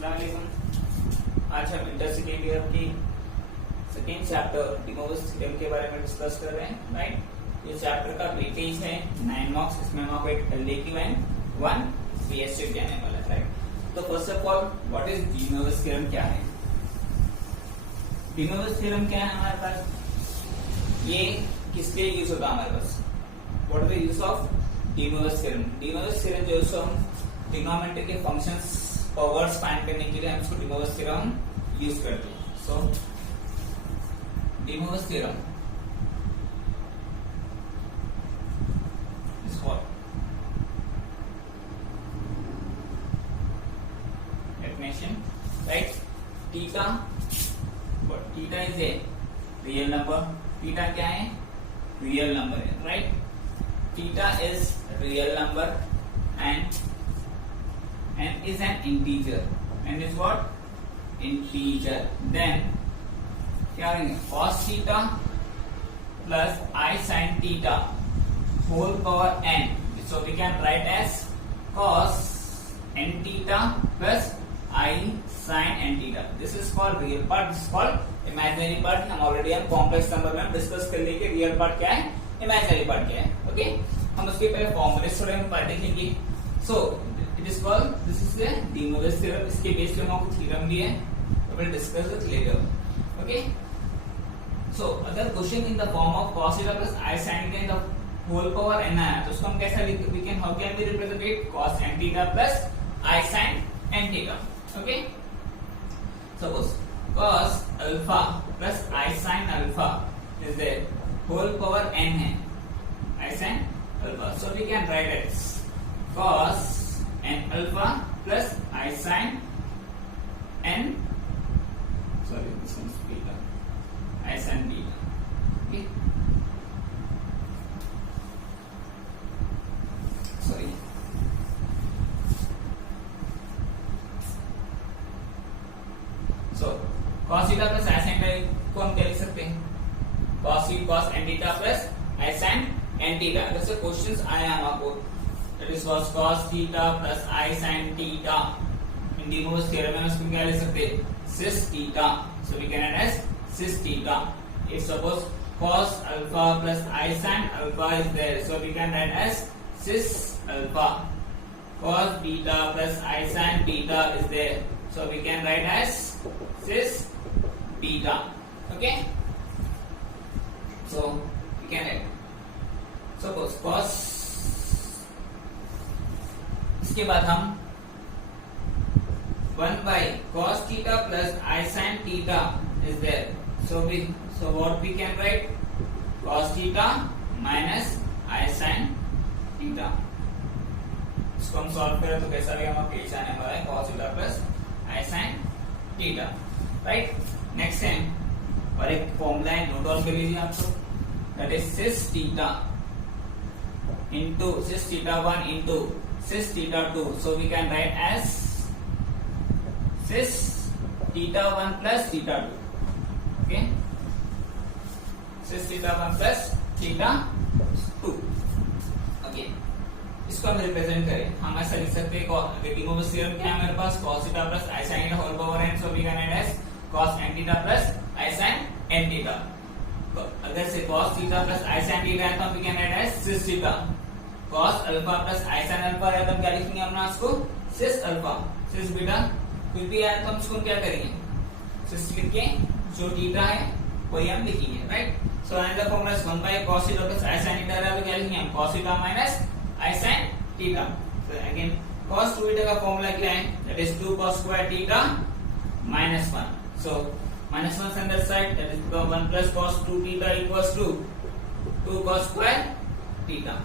अस्सलाम वालेकुम। आज हम इंटर सेकेंड ईयर की second chapter D Moivre theorem के बारे में डिस्कस कर रहे हैं, राइट। ये चैप्टर का वेटेज है 9 मार्क्स। इसमें हम आपको एक एलडीक्यू एंड 1 बीएसटी देने वाला है, राइट। तो first of all what is de Moivre theorem, क्या है डी मोविस थ्योरम, क्या है हमारे पास, ये किस लिए यूज होता है हमारे पास, what is the use of de Moivre theorem. De Moivre theorem जो है हम ट्रिग्नोमेट्री के फंक्शंस पावर्स फाइंड करने के लिए हम इसको डी मोविस थ्योरम यूज करते हैं। So de Moivre theorem is what, definition, right. Theta, what theta is a real number. Theta क्या है, रियल नंबर है, right. Theta is real number and is an integer and is what, integer। then क्या करेंगे, cos theta plus I sin theta whole power n, so we can write as cos n theta plus I sin n theta। this is called real part, this is called imaginary part। हम already हम complex number में discuss कर लिए कि real part क्या है, imaginary part क्या है, ओके। हम उसके पहले फॉर्मूले थोड़े हम पढ़ देखेंगे। So it is called, this is the de Moivre theorem. इसके बेस पे हम आपको थ्योरम भी है, तो will discuss it later, okay. So अगर question in the form of cos theta plus I sin theta in the whole power n आया तो उसको हम कैसा we can, how can we represent it, cos n theta plus I sin n theta, okay. Suppose cos alpha plus I sin alpha is the whole power n है, I sin alpha, so we can write as cos n alpha plus I sin n, sorry this one's beta, I sin beta, okay, sorry, so cos theta plus I sin theta को हम क्या लिख सकते हैं, cos n theta plus I sin n theta। अगर से questions आए हम आपको, that is cos theta plus I sin theta in de Moivre theorem में उसको क्या ले सकते हैं, sis theta, so we can add as sis theta। if suppose cos alpha plus I sin alpha is there, so we can write as sis alpha। cos beta plus I sin beta is there, so we can write as sis beta, okay। so we can write suppose cos, इसके बाद हम 1 by cos theta plus I sin theta is there, so what we can write, cos theta minus I sin theta। इसको हम solve करें तो कैसा रहेगा, हमारा पेज आने वाला है cos theta plus I sin theta, right. Next है और एक फॉर्मूला है, नोट डाउन कर लीजिए आप तो, that is sis theta into sis theta 1 into sis theta 2, so we can write as sis theta 1 plus theta 2, okay, sis theta 1 plus theta 2, okay। इसको हम रिप्रेजेंट करें, हम ऐसा लिख सकते हैं, डी मोविस थ्योरम क्या है हमारे पास, cos theta plus I sin theta whole power n, so we can write as cos n theta plus I sin n theta। अगर से cos theta plus I sin theta है तो we can write as sis theta। cos alpha plus I sin alpha है तो हम क्या लिखेंगे अपना इसको, sis अल्फा, sis बीटा, कुछ भी आया तो हम इसको क्या करेंगे, sis लिख के जो थीटा है वही हम लिखेंगे, right. So another formula is 1 by cos theta plus I sin theta है तो क्या लिखेंगे हम, cos theta minus I sin theta। so again cos 2 theta का फॉर्मूला क्या है, that is 2 cos square theta minus 1, so minus 1 on that side, that is 1 plus cos 2 theta equals to 2 cos square theta,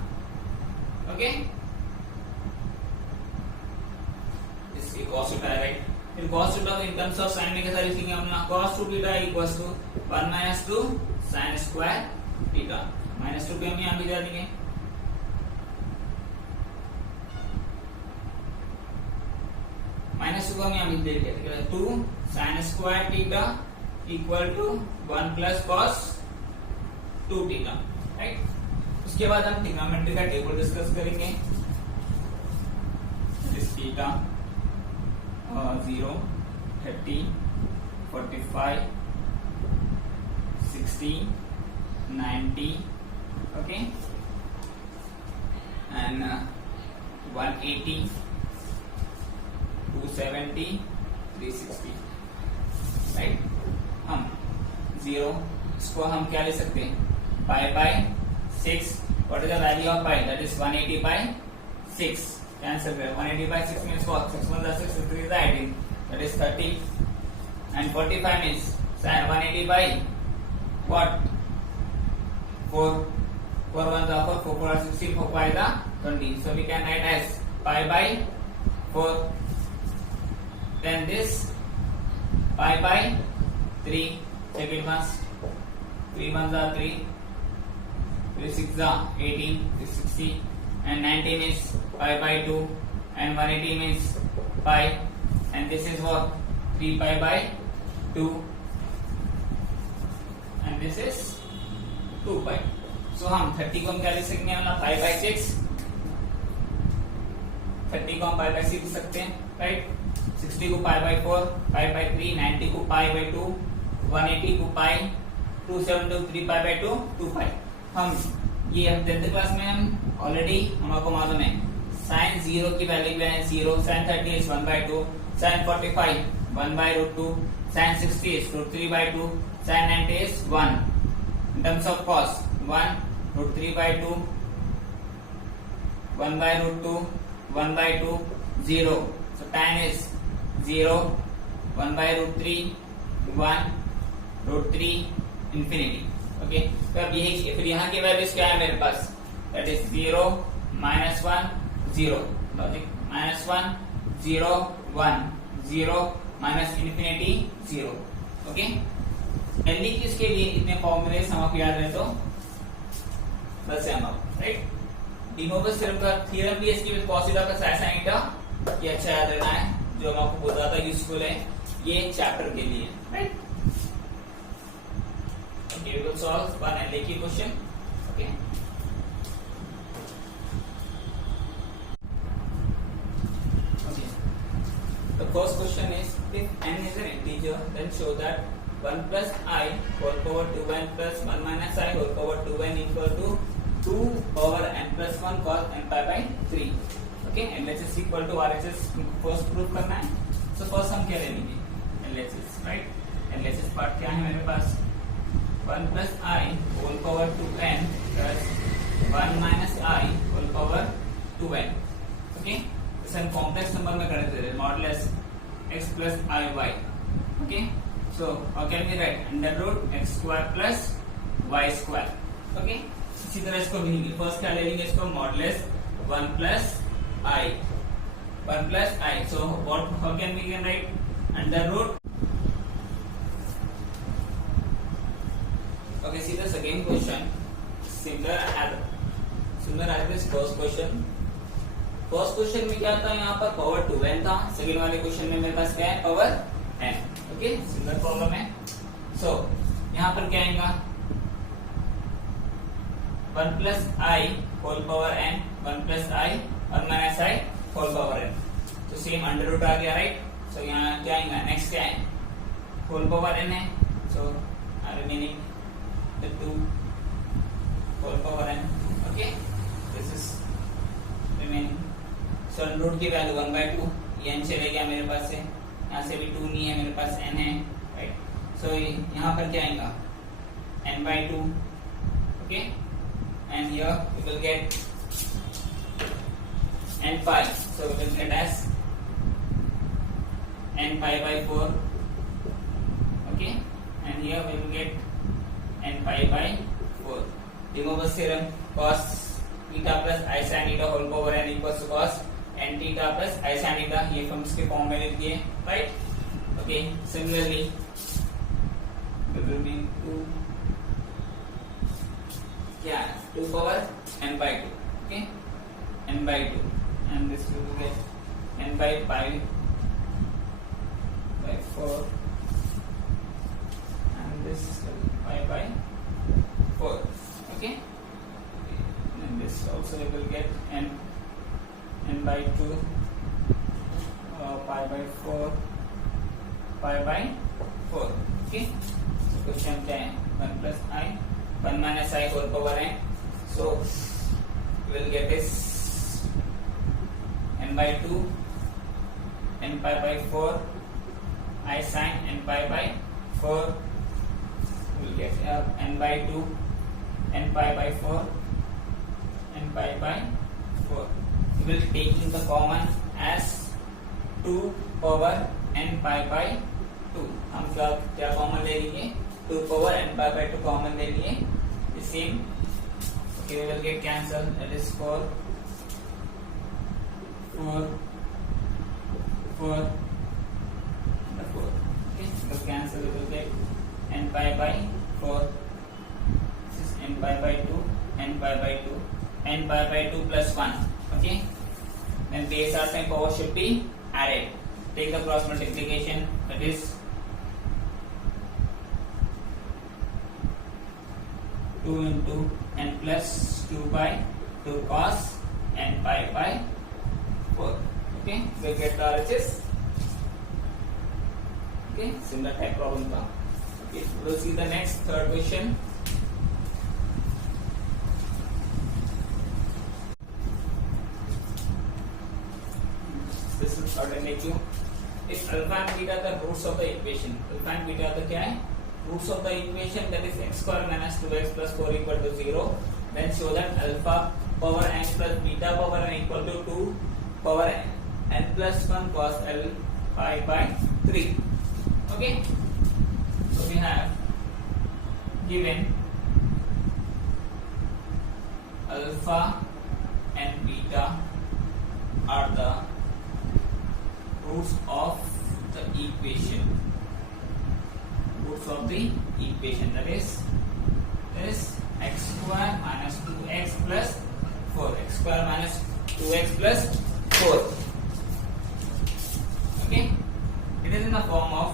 okay। इसकी cos theta है, right. फिर cos theta in terms of sin में कैसा लिखेंगे हम, cos 2 theta equals to 1 minus 2 sin square theta, minus 2 पे हम यहाँ भिजा देंगे, minus 2 को हम यहाँ भिज देंगे, 2 sin square theta equal to 1 plus cos 2 theta, right. उसके बाद हम ट्रिग्नोमेट्री का टेबल डिस्कस करेंगे, थीटा 0, 30, 45, 60, 90, okay, and 180, 270, 360, राइट. हम 0 इसको हम क्या ले सकते हैं, pi by 6. What is the value of pi, that is 180 by 6. Cancel करें, 180 by 6 means what? 6 1 is 6, 3 is 18, that is 30, and 45 means 180 by what? 4, 4 1 is 4, 4 4 is 16, 4 5 is 20. So we can write as pi by 4. Then this pi by 3, check it once. 3 1s are 3, 3 6 are 18, 360, and 90 means pi by 2, and 180 means pi, and this is what? 3 pi by 2, and this is 2 pi. So हम 30 को हम क्या लिख सकते हैं, मतलब pi by 6. 30 को हम pi by 6 लिख सकते हैं, राइट. 60 को pi by 4, pi by 3, 90 को pi by 2, 180 को pi, 270 3 pi by 2, 2 pi. हम ये 10th क्लास में हम ऑलरेडी हमको मालूम है, sin 0 की वैल्यू है 0, sin 30 is 1 by 2, sin 45 1 by root 2, sin 60 is root 3 by 2, sin 90 is 1. In terms of cos, 1 root 3 by 2, 1 by root 2, 1 by 2, 0. So tan is 0, 1 by root 3, 1 root 3, infinity. Okay, तो अब यही फिर यहाँ की values क्या है मेरे पास, that is 0 -1 0, logic -1 0 1 0 minus infinity 0. Okay, LD किसके लिए इतने फॉर्मूलेस हम आपको याद रहे तो बस है हम आप, राइट. डिमोबस थ्योरम का थ्योरम भी इसकी cos थीटा का sin थीटा ये अच्छा याद रहना है, जो हम आपको बहुत ज्यादा यूजफुल है ये चैप्टर के लिए, right. Okay, we will solve one LAQ question. Okay. Okay. The first question is, if n is an integer, then show that 1 plus I whole power 2n plus 1 minus I whole power 2n equal to 2 power n plus 1 cos n pi by 3. Okay, LHS equal to RHS first proof करना है. So first हम क्या ले लेंगे, LHS, right? LHS part क्या है मेरे पास, 1 plus I whole power 2n plus 1 minus I whole power 2n. Okay, इसे हम कॉम्प्लेक्स नंबर में करते हैं, modulus x plus iy. Okay, so how can we write, under root x square plus y square. Okay, इसी तरह इसको भी first क्या ले लेंगे, इसको modulus 1 plus I, 1 plus I. So what, how can we write, under root. Okay, see the second question, similar as this first question. First question में क्या था, यहाँ पर पावर 2n था, सेकंड वाले क्वेश्चन में मेरे पास क्या है, power n. Okay, similar problem है. सो यहाँ पर क्या आएगा, 1 plus I whole power n, 1 plus I 1 minus I whole power n. तो सेम अंडर रूट आ गया, राइट. सो यहाँ क्या आएगा, नेक्स्ट क्या है, होल पावर n है. So remaining the 2 whole power n. Okay, this is remaining. So root की value 1 by 2, ये n चले गया मेरे पास से, यहाँ से भी 2 नहीं है मेरे पास, n है, राइट. सो यहाँ पर क्या आएगा, n by 2. Okay, and here we will get n pi, so we will get as n pi by 4. Okay, and here we will get n pi by 4. Dimobus theorem, cos theta plus I sin theta whole power n equals to cos n theta plus I sin theta, ये हम इसके form में लिख दिए, right. Okay, similarly it will be 2 क्या है, 2 power n by 2. Okay, n by 2, and this will get n by pi by 4, and this will pi by 4. Okay, and this also we will get n by 2, pi by 4, pi by 4. Okay. So question क्या है? 1 plus I 1 minus I whole power n. So we will get is n by 2 n pi by 4 I sin n pi by 4. We will get n by 2 n pi by 4 n pi by 4. We will taking the common as 2 power n pi by 2. हम क्या common ले लेंगे? 2 power n pi by 2 common ले लिए. The same. Okay, we will get cancel. That is 4 and 4. Okay, so cancel. We will get n pi by 4. This is n pi by 2. N pi by 2. N pi by 2 plus 1. Okay. Then base r time power should be added. Take the cross multiplication. That is 2 into n plus 2 by 2 cos n pi by 4. Okay, so get the RHS. Okay, similar type problem का. Okay, we'll see the next third question. This is alternative. If alpha and beta are the roots of the equation, alpha and beta are the क्या है? Roots of the equation, that is x square minus 2x plus 4 equal to 0. Then show that alpha power n plus beta power n equal to 2 power n plus 1 cos l pi by 3. Okay. So we have given alpha and beta are the roots of the equation. Roots of the equation, that is x square minus 2x plus 4. X square minus 2x plus 4. Okay, it is in the form of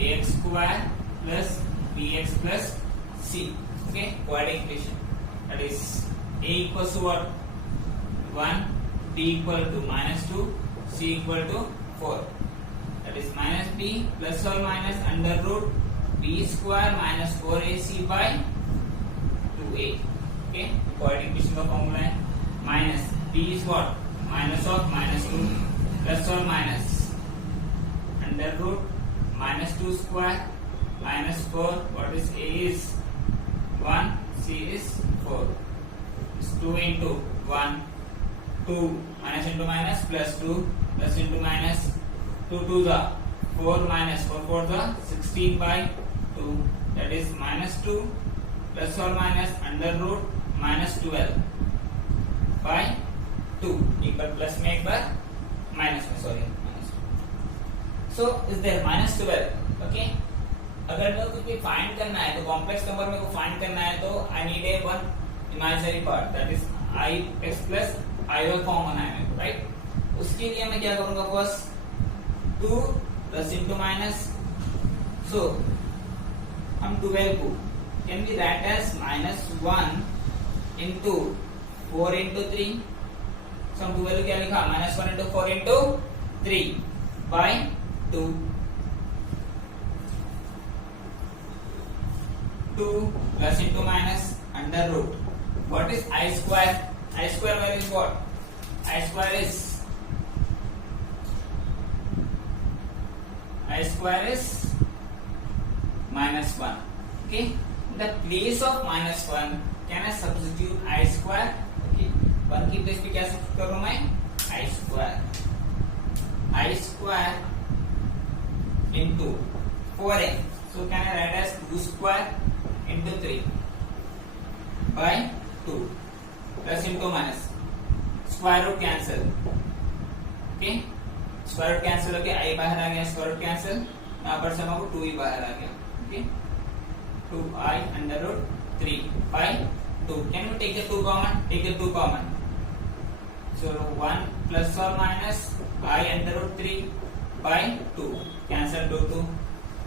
ax square plus bx plus c. Okay, quadratic equation, that is a equals to what? 1, d equal to minus 2, c equal to 4. That is minus b plus or minus under root b square minus 4ac by 2a. Okay, quadratic equation का formula है minus b is what? Minus of minus 2 plus or minus under root minus 2 square minus 4. What is a is 1, c is 4. It's 2 into 1. 2 minus into minus plus 2 plus into minus 2 to the 4 minus 4 for the 16 by 2, that is minus 2 plus or minus under root minus 12 by 2 equal plus में एक बार minus में sorry minus. So is there minus 12. Okay, अगर मेरे को कुछ find करना है तो कॉम्प्लेक्स नंबर में को फाइंड करना है तो I need a one imaginary part, that is I x plus I will common है राइट. उसके लिए मैं क्या करूंगा? First 2 plus into minus. So हम 12 को can be write as minus 1 into 4 into 3. So हम 12 क्या लिखा? Minus 1 into 4 into 3 by 2. 2 plus into minus under root. What is I square? I square value is what? I square is minus 1. Okay. In the place of minus 1, can I substitute I square? Okay. 1 की place पे क्या substitute करूँ मैं? I square. I square into 4n. So can I write as 2 square into 3 by 2 plus into minus square root cancel. Okay, square root cancel हो गया. I बाहर आ गया, square root cancel. यहाँ पर से हमको 2 ही बाहर आ गया. Okay, 2i under root 3 by 2. Can we take the 2 common? Take the 2 common. So 1 plus or minus I under root 3 by 2. Cancel 2.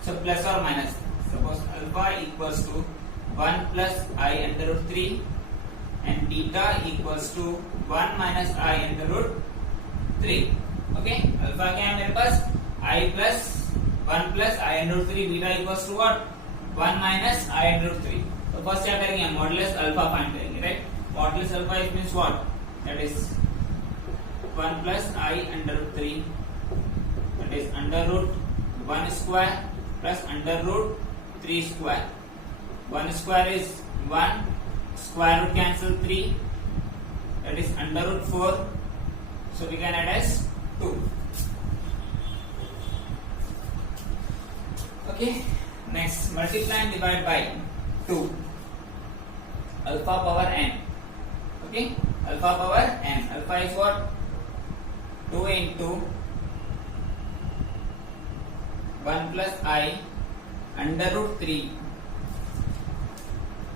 So plus or minus. Suppose alpha equals to 1 plus I under root 3 and theta equals to 1 minus I into root 3. Okay, alpha क्या है मेरे पास I plus 1 plus I into root 3, beta equals to what 1 minus I into root 3. तो first क्या करेंगे modulus alpha find करेंगे, right. Modulus alpha it means what, that is 1 plus I under root 3, that is under root 1 square plus under root 3 square. 1 square is 1, square root cancel 3, that is under root 4, so we can add as 2. Okay, next multiply and divide by 2, alpha power n. Okay, alpha power n, alpha is what 2 into 1 plus I under root 3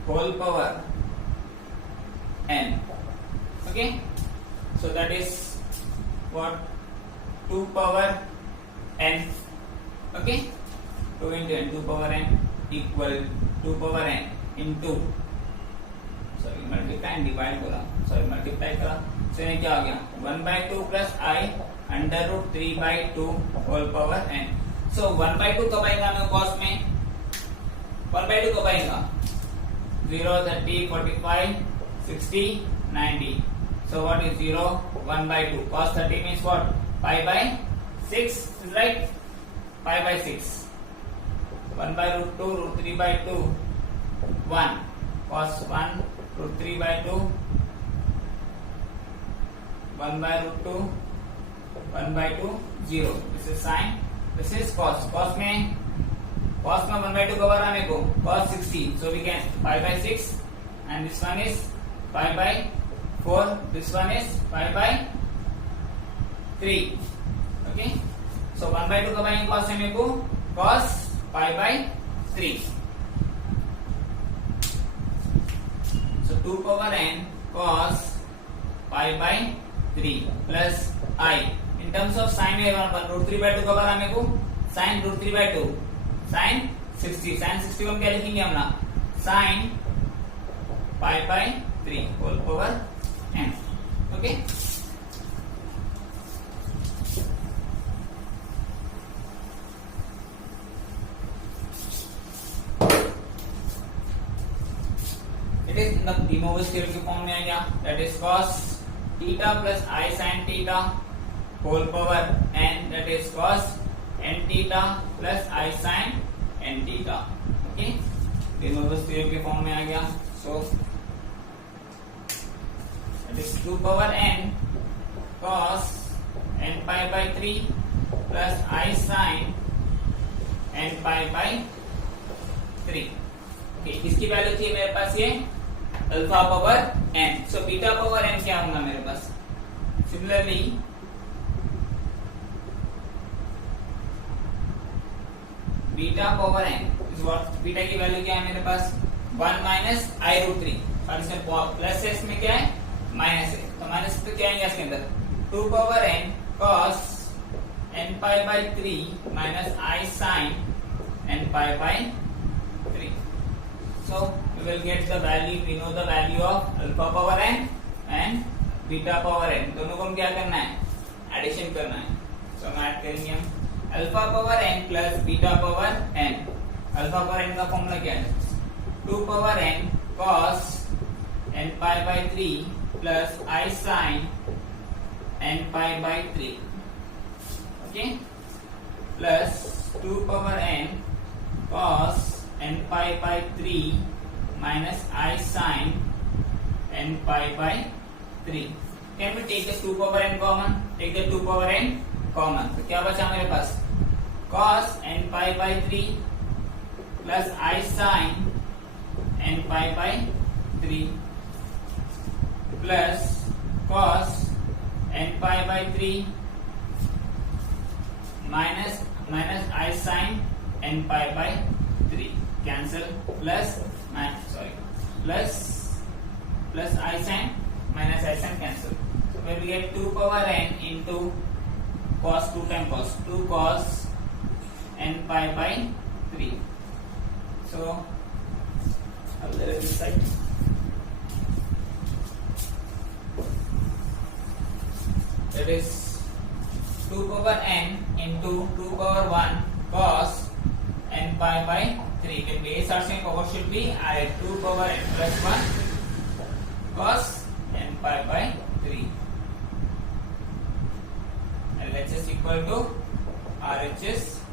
whole power n. Okay, so that is what 2 power n. Okay, 2 into n, 2 power n equal 2 power n into multiply and divide करा, multiply करा, so ये क्या आ गया 1 by 2 plus I under root 3 by 2 whole power n. so 1 by 2 कब आएगा हमें cos में, 1 by 2 कब आएगा 0, 30, 45, 60, 90. So what is 0, 1 by 2? Cos 30 means what? Pi by 6, is right? Pi by 6. 1 by root 2, root 3 by 2, 1. Cos 1, root 3 by 2, 1 by root 2, 1 by 2, 0. This is sine, this is cos. Cos में 1 by 2 cover आने को cos 60, so we can pi by 6, and this one is pi by 4, this one is pi by 3. Okay, so 1 by 2 कब आएंगे cos आने को cos pi by 3. so 2 power n cos pi by 3 plus I in terms of sin है root 3 by 2 cover आने को sin root 3 by 2 sin 60, sin 60 को हम क्या लिखेंगे हम ना sin pi by 3 whole power n. Okay, it is in the de Moivre's theorem के फॉर्म में आ गया, that is cos theta plus I sin theta whole power n, that is cos n theta plus I sin n theta. Okay, de Moivre's theorem के form में आ गया. so that is 2 power n cos n pi by 3 plus I sin n pi by 3. okay, इसकी value थी मेरे पास ये alpha power n. so beta power n क्या होगा मेरे पास, similarly beta power n is what, beta की वैल्यू क्या है मेरे पास 1 माइनस I रूट 3, और इसमें प्लस है, इसमें क्या है माइनस है, तो माइनस तो क्या आएंगे इसके अंदर 2 power n cos n pi by 3 minus I sin n pi by 3. so we will get the value, we know the value of alpha power n and beta power n. दोनों को हम क्या करना है, एडिशन करना है. so हम add करेंगे हम alpha power n plus beta power n. Alpha power n का फॉर्मूला क्या है 2 power n cos n pi by 3 plus I sin n pi by 3. okay, plus 2 power n cos n pi by 3 minus I sin n pi by 3. Can we take the 2 power n common? Take the 2 power n common. तो क्या बचा मेरे पास cos n pi by 3 plus I sin n pi by 3 plus cos n pi by 3 minus I sin n pi by 3. Cancel plus I sin minus I sin cancel. So we will get 2 power n into cos 2 times cos 2 cos n pi by 3. So I will write this side. that is 2 power n into 2 power 1 cos n pi by 3. The base Archimedes power should be 2 power n plus 1 cos n pi by 3. LHS equal to RHS